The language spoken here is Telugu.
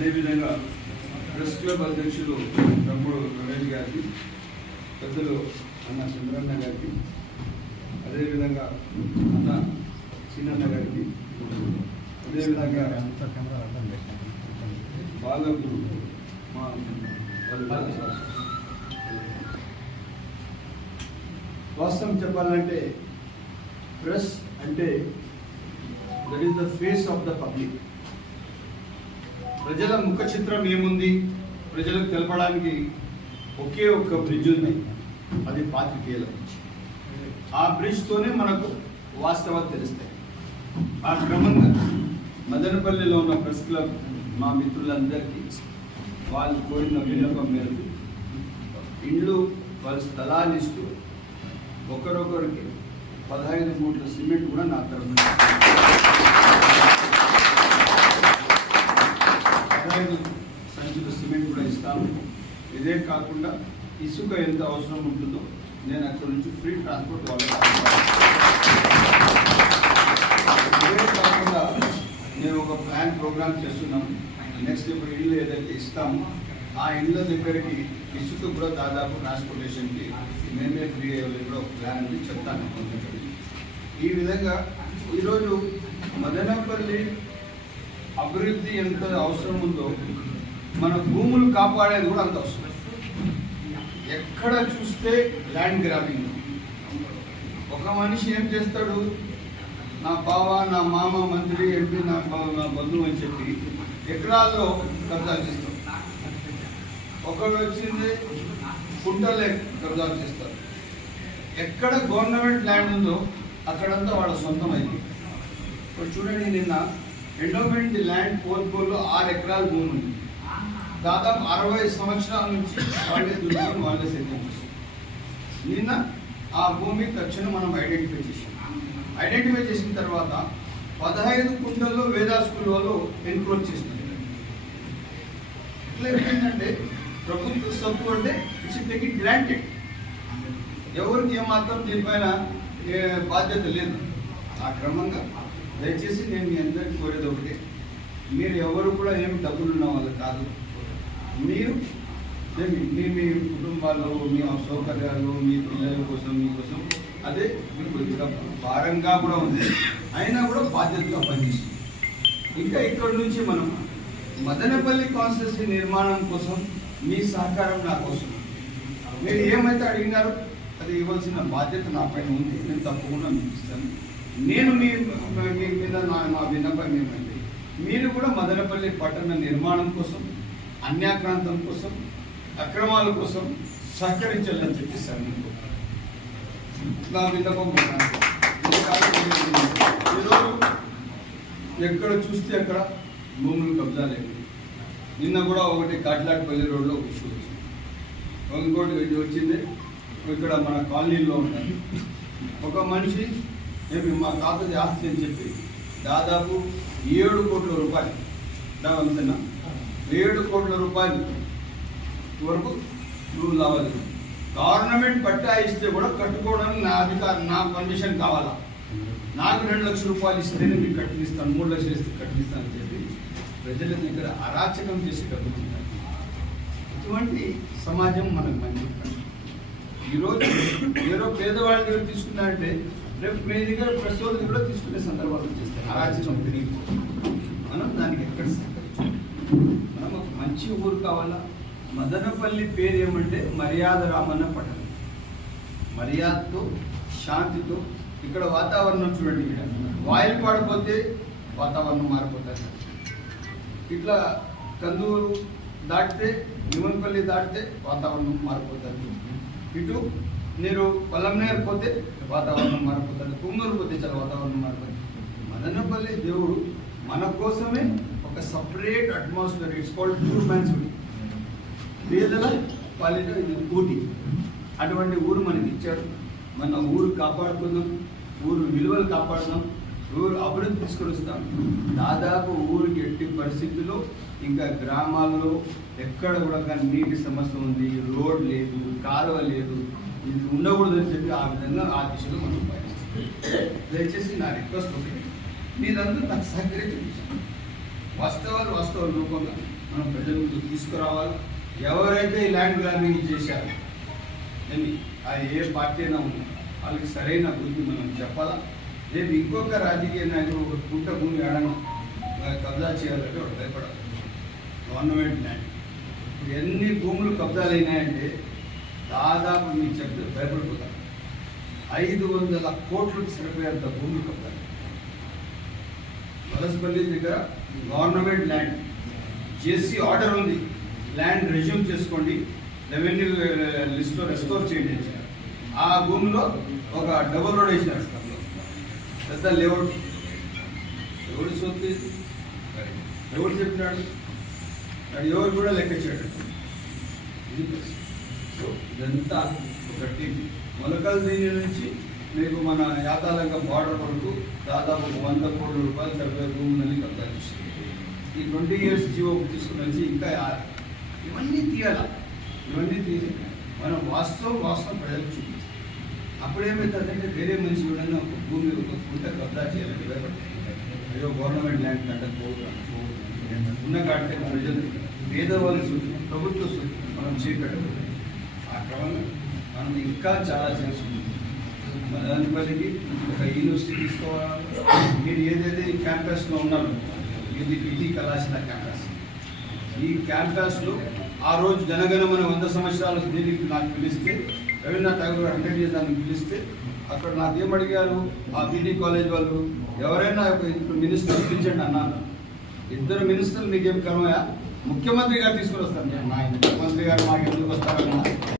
అదేవిధంగా ప్రెస్ క్లబ్ అధ్యక్షులు తమ్ముడు రమేష్ గారికి పెద్దలు అన్న చంద్రన్న గారికి అదేవిధంగా అన్న చిన్నన్న గారికి అదేవిధంగా బాలకు మా వాస్తవం చెప్పాలంటే ప్రెస్ అంటే that is the face of the public. ప్రజల ముఖ చిత్రం ఏముంది? ప్రజలకు తెలపడానికి ఒకే ఒక్క బ్రిడ్జ్ ఉంది. అది పాత్రికేయుల బ్రిడ్జ్ ఆ బ్రిడ్జ్తోనే మనకు వాస్తవాలు తెలుస్తాయి. ఆ క్రమంగా మదనపల్లిలో ఉన్న ప్రెస్ క్లబ్ మా మిత్రులందరికీ వాళ్ళు కోరిన వినియోగం మేరకు ఇండ్లు వాళ్ళ స్థలాలు ఇస్తూ ఒకరొకరికి పదహైదు మూట్ల సిమెంట్ కూడా నా తరఫున ఐదు సంచుల సిమెంట్ కూడా ఇస్తాము. ఇదే కాకుండా ఇసుక ఎంత అవసరం ఉంటుందో నేను అక్కడి నుంచి ఫ్రీ ట్రాన్స్పోర్ట్ వాళ్ళకి ఇదే కాకుండా నేను ఒక ప్లాన్ ప్రోగ్రామ్ చేస్తున్నాం. నెక్స్ట్ ఇప్పుడు ఇల్లు ఏదైతే ఇస్తామో ఆ ఇళ్ళ దగ్గరికి ఇసుక కూడా దాదాపు ట్రాన్స్పోర్టేషన్కి మేమే ఫ్రీ అయ్యే కూడా ఒక ప్లాన్ అని చెప్తాను. ఈ విధంగా ఈరోజు మదనపల్లి అభివృద్ధి ఎంత అవసరం ఉందో మన భూములు కాపాడేది కూడా అంత అవసరం. ఎక్కడ చూస్తే ల్యాండ్ గ్రాబింగ్. ఒక మనిషి ఏం చేస్తాడు? నా బావ నా మామ మంత్రి ఎంపీ నా బావ నా బంధువు అని చెప్పి ఎకరాల్లో కబ్జాలు చేస్తాడు ఒకరు వచ్చింది కుంటలే కబ్జాలు చేస్తారు. ఎక్కడ గవర్నమెంట్ ల్యాండ్ ఉందో అక్కడంతా వాళ్ళ సొంతం అయింది ఇప్పుడు చూడండి నిన్న ఎండోమెంట్ ల్యాండ్ పోల్పోల్లో ఆరు ఎకరాల భూమి ఉంది. దాదాపు అరవై సంవత్సరాల నుంచి వాళ్ళే దుర్గం వాళ్ళే సేద్యం నిన్న ఆ భూమి తక్షణం మనం ఐడెంటిఫై చేసాం ఐడెంటిఫై చేసిన తర్వాత పదహైదు కుంటల్లో వేదా స్కూల్ వాళ్ళు ఎన్క్రోచ్ చేసినారు ఇట్లా ఏంటంటే ప్రభుత్వ సబ్బు అంటే ఇట్స్ టేక్ ఇట్ గ్రాంటెడ్ ఎవరికి ఏమాత్రం దీనిపైన బాధ్యత లేదు. ఆ క్రమంగా దయచేసి నేను మీ అందరికీ కోరేది ఒకటి. మీరు ఎవరు కూడా ఏమి డబ్బులు ఉన్న వాళ్ళు కాదు. మీరు మీ మీ కుటుంబాలు మీ సౌకర్యాలు మీ పిల్లల కోసం మీకోసం అదే మీకు కొద్దిగా భారంగా కూడా ఉంది. అయినా కూడా బాధ్యతగా పనిచేస్తుంది. ఇంకా ఇక్కడ నుంచి మనం మదనపల్లి కాన్స్టిట్యూన్సీ నిర్మాణం కోసం మీ సహకారం నా కోసం. మీరు ఏమైతే అడిగినారో అది ఇవ్వాల్సిన బాధ్యత నా పైన ఉంది. నేను తప్పకుండా మీకు ఇస్తాను. నేను మీ మీ మీద నా నా విన్నపం ఏమంటే మీరు కూడా మదనపల్లి పట్టణ నిర్మాణం కోసం అన్యాక్రాంతం కోసం అక్రమాల కోసం సహకరించాలని చెప్పి సార్ నేను నా విన్నపం ఈరోజు ఎక్కడ చూస్తే అక్కడ భూములు కబ్జా లేదు నిన్న కూడా ఒకటి కాట్లాట్పల్లి రోడ్లో ఒక ఇష్యూ వచ్చింది. ఇంకోటి ఇది వచ్చింది. ఇక్కడ మన కాలనీలో ఉంటారు ఒక మనిషి ఏమి మా తాతది ఆస్తి అని చెప్పి దాదాపు ఏడు కోట్ల రూపాయలు. దా ఏడు కోట్ల రూపాయలు వరకు నువ్వు లావాలి గవర్నమెంట్ పట్టా ఇస్తే కూడా కట్టుకోవడానికి నా అధికారం నా పర్మిషన్ కావాలా? నాకు రెండు లక్షల రూపాయలు ఇస్తేనే మీకు కట్టిస్తాను మూడు లక్షలు ఇస్తే కట్టిస్తాను అని చెప్పి ప్రజల దగ్గర అరాచకం చేసి కట్టుకుంటారు ఇటువంటి సమాజం మనకు మంచి ఈరోజు ఏదో పేదవాళ్ళ దగ్గర తీసుకున్నారంటే రేపు మీ దగ్గర ప్రస్తుతం కూడా తీసుకునే సందర్భాలు వచ్చేస్తాయి. అరాచకం పెరిగి మనం దానికి ఎక్కడ మనం ఒక మంచి ఊరు కావాలా? మదనపల్లి పేరు ఏమంటే మర్యాద రామన్న పట్టణం. మర్యాదతో శాంతితో ఇక్కడ వాతావరణం చూడండి ఇక్కడ. వాయిల్ పాడిపోతే వాతావరణం మారిపోతుంది. ఇట్లా కందూరు దాటితే నిమన్పల్లి దాటితే వాతావరణం మారిపోతుంది. ఇటు మీరు పొలం పోతే వాతావరణం మారిపోతుంది కుమ్మూరు పోతే చాలా వాతావరణం మారిపోతుంది. మదనపల్లి దేవుడు మన కోసమే ఒక separate atmosphere it's called true man's పేదల పాలిట ఇది ఊటి. అటువంటి ఊరు మనకి ఇచ్చారు మన ఊరు కాపాడుకుందాం ఊరు విలువలు కాపాడుదాం ఊరు అభివృద్ధి తీసుకొస్తాం దాదాపు ఊరికి ఎట్టి పరిస్థితుల్లో ఇంకా గ్రామాల్లో ఎక్కడ కూడా కానీ నీటి సమస్య ఉంది రోడ్ లేదు కాలువ లేదు. ఇది ఉండకూడదని చెప్పి ఆ విధంగా ఆ దిశలో మనం పయనిస్తాం దయచేసి నా రిక్వెస్ట్ ఒకటి మీరందరూ నాకు సహకరించండి వాస్తవాలు వాస్తవ రూపంగా మనం ప్రజల ముందు తీసుకురావాలి. ఎవరైతే ఈ ల్యాండ్ గ్రాబింగ్ చేశారు అని అది ఏ పార్టీ అయినా ఉన్నా వాళ్ళకి సరైన బుద్ధి మనం చెప్పాలా? రేపు ఇంకొక రాజకీయ నాయకుడు ఒక పుట్ట భూమి ఆడను కబ్జా చేయాలంటే వాడు భయపడాలి. Government land. ఇప్పుడు ఎన్ని భూములు కబ్జాలు అయినాయంటే దాదాపు మీకు చెప్తే భయపడిపోతారు ఐదు వందల కోట్లకు సరిపోయేంత భూములు కప్పారు వలసపల్లి దగ్గర గవర్నమెంట్ ల్యాండ్ జేసీ ఆర్డర్ ఉంది. ల్యాండ్ రెజ్యూమ్ చేసుకోండి రెవెన్యూ లిస్ట్లో రెస్టోర్ చేయండి ఆ భూమిలో ఒక డబుల్ రోడ్ వేసినారు. పెద్ద లేఅవుట్. ఎవరు సొత్తు ఎవరు చెప్పినాడు? ఎవరు కూడా లెక్క చేయడం ఇది పరిస్థితి. సో ఇదంతా ఒకటి. మొలకల దీని నుంచి మీకు మన యాతాలంక బార్డర్ వరకు దాదాపు ఒక వంద కోట్ల రూపాయలు సరిపోయే భూములని కబ్జా చేసింది. ఈ ట్వంటీ ఇయర్స్ జీవో తీసుకుని వచ్చి ఇంకా ఇవన్నీ తీయాల. ఇవన్నీ తీసి మనం వాస్తవం వాస్తవం ప్రజలకు చూపించాలి. అప్పుడేమవుతుందంటే వేరే మనిషి కూడా ఒక భూమి ఒక కుంట కబ్జా చేయాలంటే భయపడతాయి అయ్యో గవర్నమెంట్ ల్యాండ్ కట్టకపోవద్దు ఉన్న కాడితే ప్రజలు పేదవాళ్ళు సూచన ప్రభుత్వ మనం చేపట్టకూడదు మనం ఇంకా చాలా చేస్తున్నాం బట్టి ఒక యూనివర్సిటీ తీసుకోవాలి. మీరు ఏదైతే ఈ క్యాంపస్లో ఉన్నారు ఇది ఇది కళాశాల క్యాంపస్ ఈ క్యాంపస్లో ఆ రోజు జనగణమన వంద సంవత్సరాలు దీనికి నాకు పిలిస్తే రవీంద్రనాథ్ ఠాగూర్ హండ్రెడ్ ఇయర్స్ దాన్ని పిలిస్తే అక్కడ నాకేం అడిగారు? ఆ బీడీ కాలేజ్ వాళ్ళు ఎవరైనా ఒక మినిస్టర్ పిలిచండి అన్నారు ఇద్దరు మినిస్టర్లు మీకేం కర్మయా ముఖ్యమంత్రి గారు తీసుకుని వస్తారు. నేను మా ముఖ్యమంత్రి గారు మాకు ఎందుకు వస్తారన్నా?